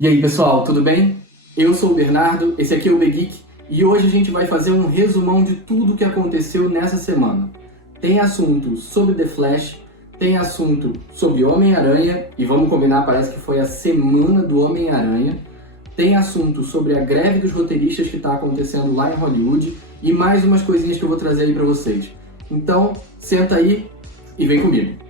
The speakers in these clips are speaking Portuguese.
E aí pessoal, tudo bem? Eu sou o Bernardo, esse aqui é o The Geek e hoje a gente vai fazer um resumão de tudo o que aconteceu nessa semana. Tem assunto sobre The Flash, tem assunto sobre Homem-Aranha, e vamos combinar, parece que foi a semana do Homem-Aranha. Tem assunto sobre a greve dos roteiristas que está acontecendo lá em Hollywood e mais umas coisinhas que eu vou trazer aí pra vocês. Então, senta aí e vem comigo.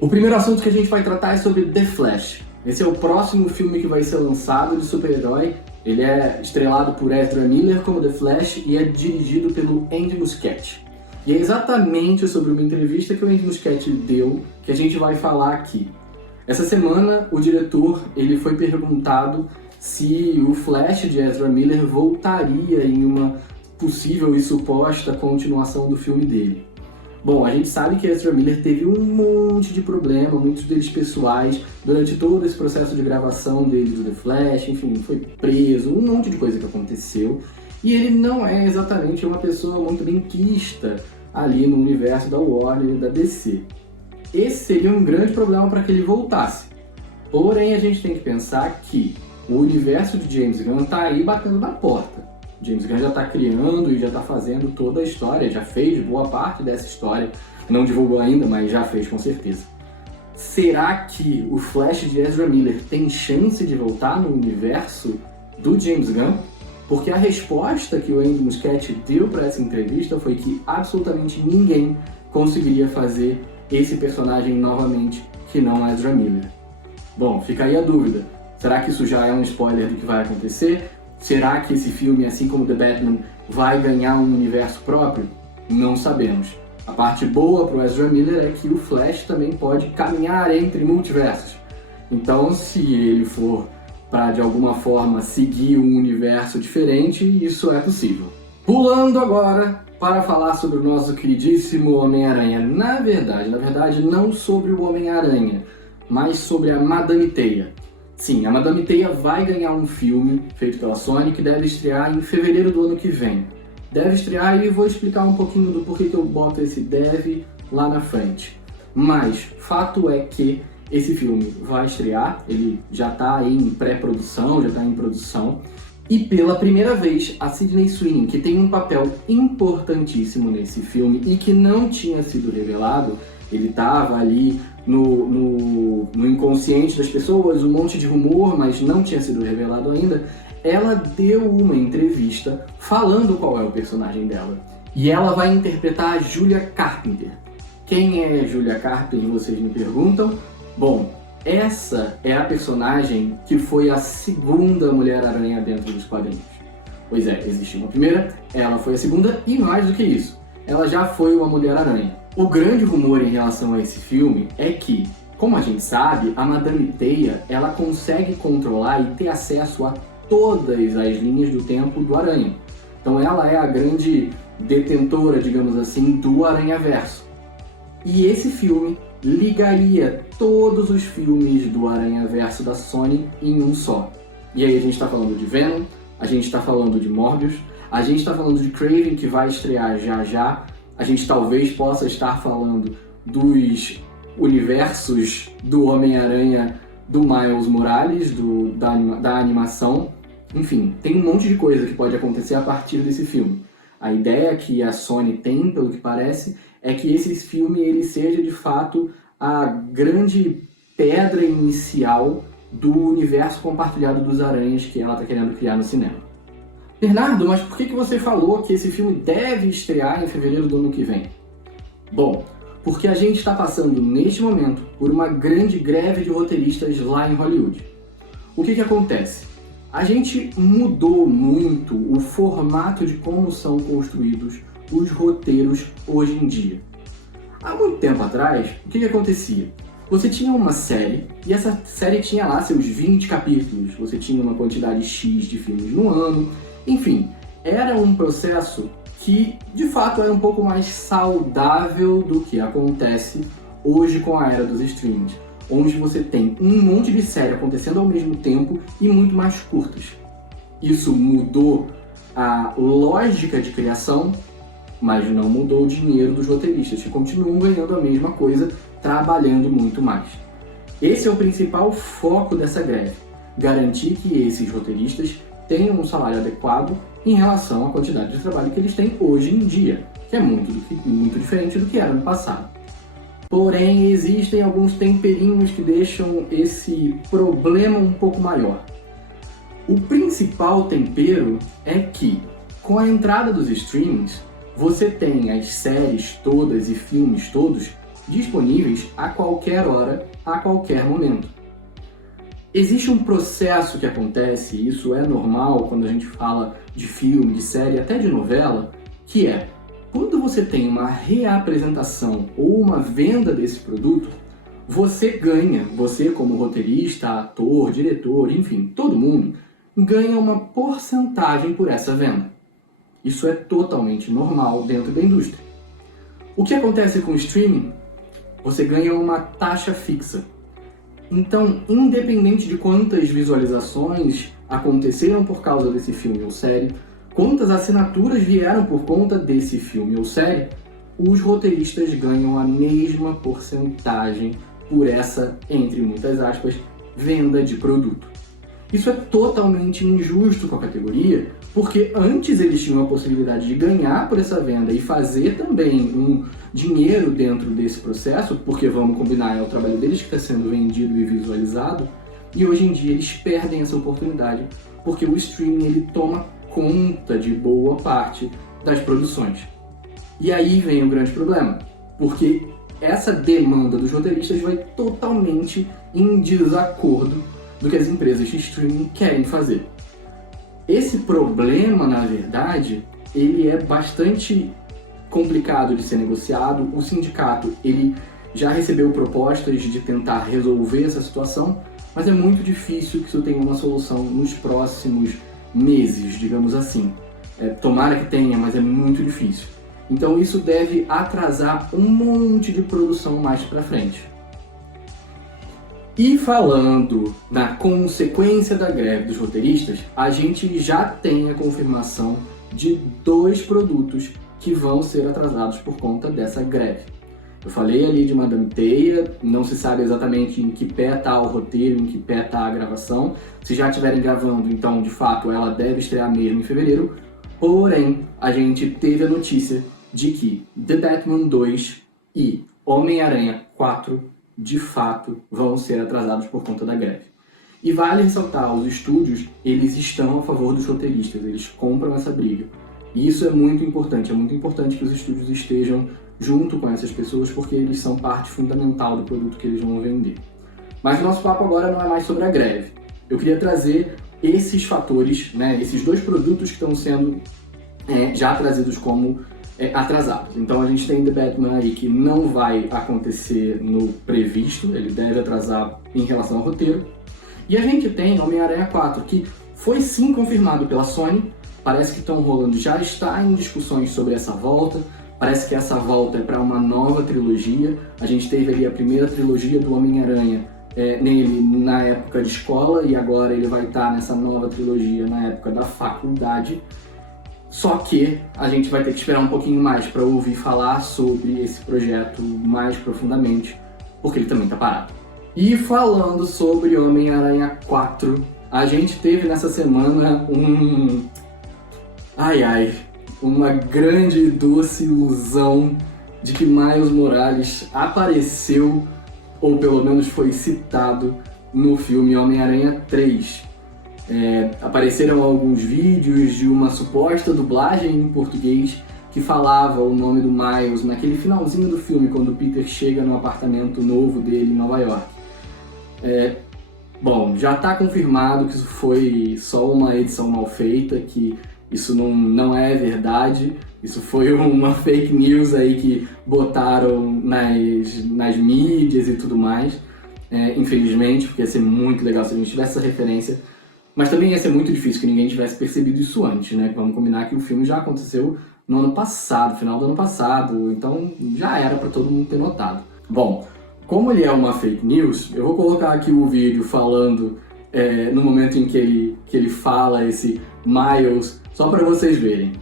O primeiro assunto que a gente vai tratar é sobre The Flash. Esse é o próximo filme que vai ser lançado de super-herói. Ele é estrelado por Ezra Miller como The Flash e é dirigido pelo Andy Muschietti. E é exatamente sobre uma entrevista que o Andy Muschietti deu que a gente vai falar aqui. Essa semana, o diretor ele foi perguntado se o Flash de Ezra Miller voltaria em uma possível e suposta continuação do filme dele. Bom, a gente sabe que Ezra Miller teve um monte de problema, muitos deles pessoais, durante todo esse processo de gravação dele do The Flash, enfim, foi preso, um monte de coisa que aconteceu. E ele não é exatamente uma pessoa muito benquista ali no universo da Warner e da DC. Esse seria um grande problema para que ele voltasse. Porém, a gente tem que pensar que o universo de James Gunn está aí batendo na porta. James Gunn já está criando e já está fazendo toda a história, já fez boa parte dessa história, não divulgou ainda, mas já fez com certeza. Será que o Flash de Ezra Miller tem chance de voltar no universo do James Gunn? Porque a resposta que o Andy Muschietti deu para essa entrevista foi que absolutamente ninguém conseguiria fazer esse personagem novamente que não Ezra Miller. Bom, fica aí a dúvida. Será que isso já é um spoiler do que vai acontecer? Será que esse filme, assim como The Batman, vai ganhar um universo próprio? Não sabemos. A parte boa para o Ezra Miller é que o Flash também pode caminhar entre multiversos. Então, se ele for para, de alguma forma, seguir um universo diferente, isso é possível. Pulando agora para falar sobre o nosso queridíssimo Homem-Aranha. Na verdade, não sobre o Homem-Aranha, mas sobre a Madame Teia. Sim, a Madame Teia vai ganhar um filme feito pela Sony que deve estrear em fevereiro do ano que vem. Deve estrear e vou explicar um pouquinho do porquê que eu boto esse deve lá na frente. Mas, fato é que esse filme vai estrear, ele já está aí em pré-produção, já está em produção. E pela primeira vez, a Sydney Sweeney, que tem um papel importantíssimo nesse filme e que não tinha sido revelado, ele estava ali no inconsciente das pessoas, um monte de rumor, mas não tinha sido revelado ainda, ela deu uma entrevista falando qual é o personagem dela. E ela vai interpretar a Julia Carpenter. Quem é Julia Carpenter, vocês me perguntam? Bom, essa é a personagem que foi a segunda Mulher-Aranha dentro dos quadrinhos. Pois é, existiu uma primeira, ela foi a segunda e mais do que isso, ela já foi uma Mulher-Aranha. O grande rumor em relação a esse filme é que, como a gente sabe, a Madame Teia ela consegue controlar e ter acesso a todas as linhas do tempo do Aranha. Então ela é a grande detentora, digamos assim, do Aranhaverso. E esse filme ligaria todos os filmes do Aranhaverso da Sony em um só. E aí a gente está falando de Venom, a gente está falando de Morbius, a gente está falando de Kraven, que vai estrear já já. A gente talvez possa estar falando dos universos do Homem-Aranha do Miles Morales, da animação. Enfim, tem um monte de coisa que pode acontecer a partir desse filme. A ideia que a Sony tem, pelo que parece, é que esse filme ele seja de fato a grande pedra inicial do universo compartilhado dos aranhas que ela está querendo criar no cinema. Bernardo, mas por que você falou que esse filme deve estrear em fevereiro do ano que vem? Bom, porque a gente está passando, neste momento, por uma grande greve de roteiristas lá em Hollywood. O que acontece? A gente mudou muito o formato de como são construídos os roteiros hoje em dia. Há muito tempo atrás, o que acontecia? Você tinha uma série, e essa série tinha lá seus 20 capítulos, você tinha uma quantidade X de filmes no ano. Enfim, era um processo que, de fato, era um pouco mais saudável do que acontece hoje com a era dos streams, onde você tem um monte de série acontecendo ao mesmo tempo e muito mais curtas. Isso mudou a lógica de criação mas não mudou o dinheiro dos roteiristas, que continuam ganhando a mesma coisa, trabalhando muito mais. Esse é o principal foco dessa greve, garantir que esses roteiristas tenham um salário adequado em relação à quantidade de trabalho que eles têm hoje em dia, que é muito diferente do que era no passado. Porém, existem alguns temperinhos que deixam esse problema um pouco maior. O principal tempero é que, com a entrada dos streamings, você tem as séries todas e filmes todos disponíveis a qualquer hora, a qualquer momento. Existe um processo que acontece, e isso é normal quando a gente fala de filme, de série, até de novela, que é, quando você tem uma reapresentação ou uma venda desse produto, você ganha, você como roteirista, ator, diretor, enfim, todo mundo, ganha uma porcentagem por essa venda. Isso é totalmente normal dentro da indústria. O que acontece com o streaming? Você ganha uma taxa fixa. Então, independente de quantas visualizações aconteceram por causa desse filme ou série, quantas assinaturas vieram por conta desse filme ou série, os roteiristas ganham a mesma porcentagem por essa, entre muitas aspas, venda de produto. Isso é totalmente injusto com a categoria, porque antes eles tinham a possibilidade de ganhar por essa venda e fazer também um dinheiro dentro desse processo, porque vamos combinar, é o trabalho deles que está sendo vendido e visualizado, e hoje em dia eles perdem essa oportunidade, porque o streaming ele toma conta de boa parte das produções. E aí vem o grande problema, porque essa demanda dos roteiristas vai totalmente em desacordo do que as empresas de streaming querem fazer. Esse problema, na verdade, ele é bastante complicado de ser negociado. O sindicato ele já recebeu propostas de tentar resolver essa situação, mas é muito difícil que isso tenha uma solução nos próximos meses, digamos assim. Tomara que tenha, mas é muito difícil. Então isso deve atrasar um monte de produção mais para frente. E falando na consequência da greve dos roteiristas, a gente já tem a confirmação de 2 produtos que vão ser atrasados por conta dessa greve. Eu falei ali de Madame Teia, não se sabe exatamente em que pé está o roteiro, em que pé está a gravação. Se já estiverem gravando, então de fato ela deve estrear mesmo em fevereiro. Porém, a gente teve a notícia de que The Batman 2 e Homem-Aranha 4 de fato vão ser atrasados por conta da greve. E vale ressaltar, os estúdios, eles estão a favor dos roteiristas, eles compram essa briga. E isso é muito importante que os estúdios estejam junto com essas pessoas, porque eles são parte fundamental do produto que eles vão vender. Mas o nosso papo agora não é mais sobre a greve. Eu queria trazer esses fatores, esses 2 produtos que estão sendo já trazidos como atrasados. Então a gente tem The Batman aí que não vai acontecer no previsto, ele deve atrasar em relação ao roteiro. E a gente tem Homem-Aranha 4, que foi sim confirmado pela Sony, parece que Tom Holland já está em discussões sobre essa volta, parece que essa volta é para uma nova trilogia. A gente teve ali a primeira trilogia do Homem-Aranha nele na época de escola, e agora ele vai estar nessa nova trilogia na época da faculdade. Só que a gente vai ter que esperar um pouquinho mais para ouvir falar sobre esse projeto mais profundamente, porque ele também está parado. E falando sobre Homem-Aranha 4, a gente teve nessa semana uma grande e doce ilusão de que Miles Morales apareceu, ou pelo menos foi citado, no filme Homem-Aranha 3. Apareceram alguns vídeos de uma suposta dublagem em português que falava o nome do Miles naquele finalzinho do filme, quando o Peter chega no apartamento novo dele em Nova York. Bom, já está confirmado que isso foi só uma edição mal feita, que isso não é verdade, isso foi uma fake news aí que botaram nas mídias e tudo mais, infelizmente, porque ia ser muito legal se a gente tivesse essa referência. Mas também ia ser muito difícil que ninguém tivesse percebido isso antes, né? Vamos combinar que o filme já aconteceu no ano passado, final do ano passado, então já era para todo mundo ter notado. Bom, como ele é uma fake news, eu vou colocar aqui o vídeo falando no momento em que ele fala esse Miles, só para vocês verem.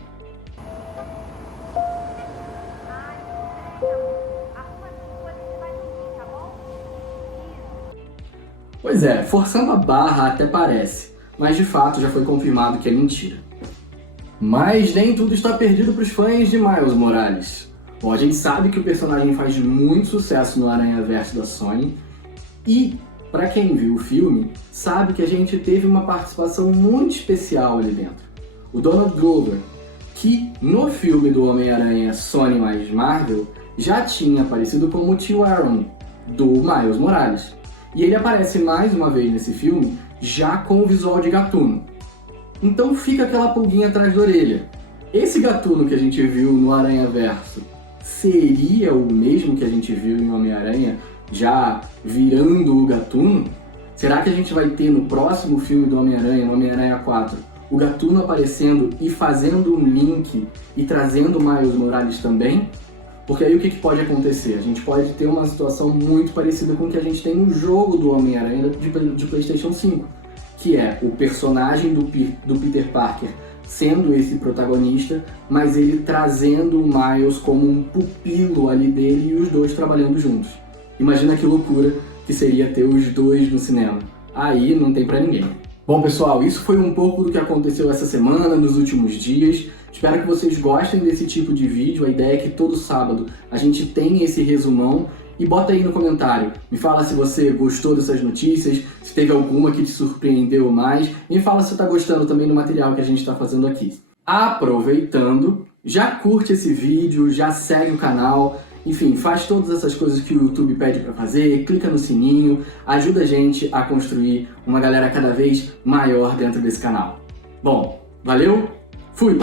Pois é, forçando a barra até parece, mas de fato já foi confirmado que é mentira. Mas nem tudo está perdido para os fãs de Miles Morales. Bom, a gente sabe que o personagem faz muito sucesso no Aranhaverso da Sony e, para quem viu o filme, sabe que a gente teve uma participação muito especial ali dentro. O Donald Glover, que no filme do Homem-Aranha Sony mais Marvel já tinha aparecido como o tio Aaron do Miles Morales. E ele aparece mais uma vez nesse filme já com o visual de gatuno. Então fica aquela pulguinha atrás da orelha. Esse gatuno que a gente viu no Aranhaverso seria o mesmo que a gente viu em Homem-Aranha já virando o gatuno? Será que a gente vai ter no próximo filme do Homem-Aranha, no Homem-Aranha 4, o gatuno aparecendo e fazendo um link e trazendo o Miles Morales também? Porque aí o que pode acontecer? A gente pode ter uma situação muito parecida com o que a gente tem no jogo do Homem-Aranha de PlayStation 5, que é o personagem do Peter Parker sendo esse protagonista, mas ele trazendo o Miles como um pupilo ali dele e os dois trabalhando juntos. Imagina que loucura que seria ter os dois no cinema. Aí não tem pra ninguém. Bom, pessoal, isso foi um pouco do que aconteceu essa semana, nos últimos dias. Espero que vocês gostem desse tipo de vídeo. A ideia é que todo sábado a gente tenha esse resumão. E bota aí no comentário, me fala se você gostou dessas notícias, se teve alguma que te surpreendeu mais. Me fala se você está gostando também do material que a gente está fazendo aqui. Aproveitando, já curte esse vídeo, já segue o canal. Enfim, faz todas essas coisas que o YouTube pede para fazer, clica no sininho, ajuda a gente a construir uma galera cada vez maior dentro desse canal. Bom, valeu, fui!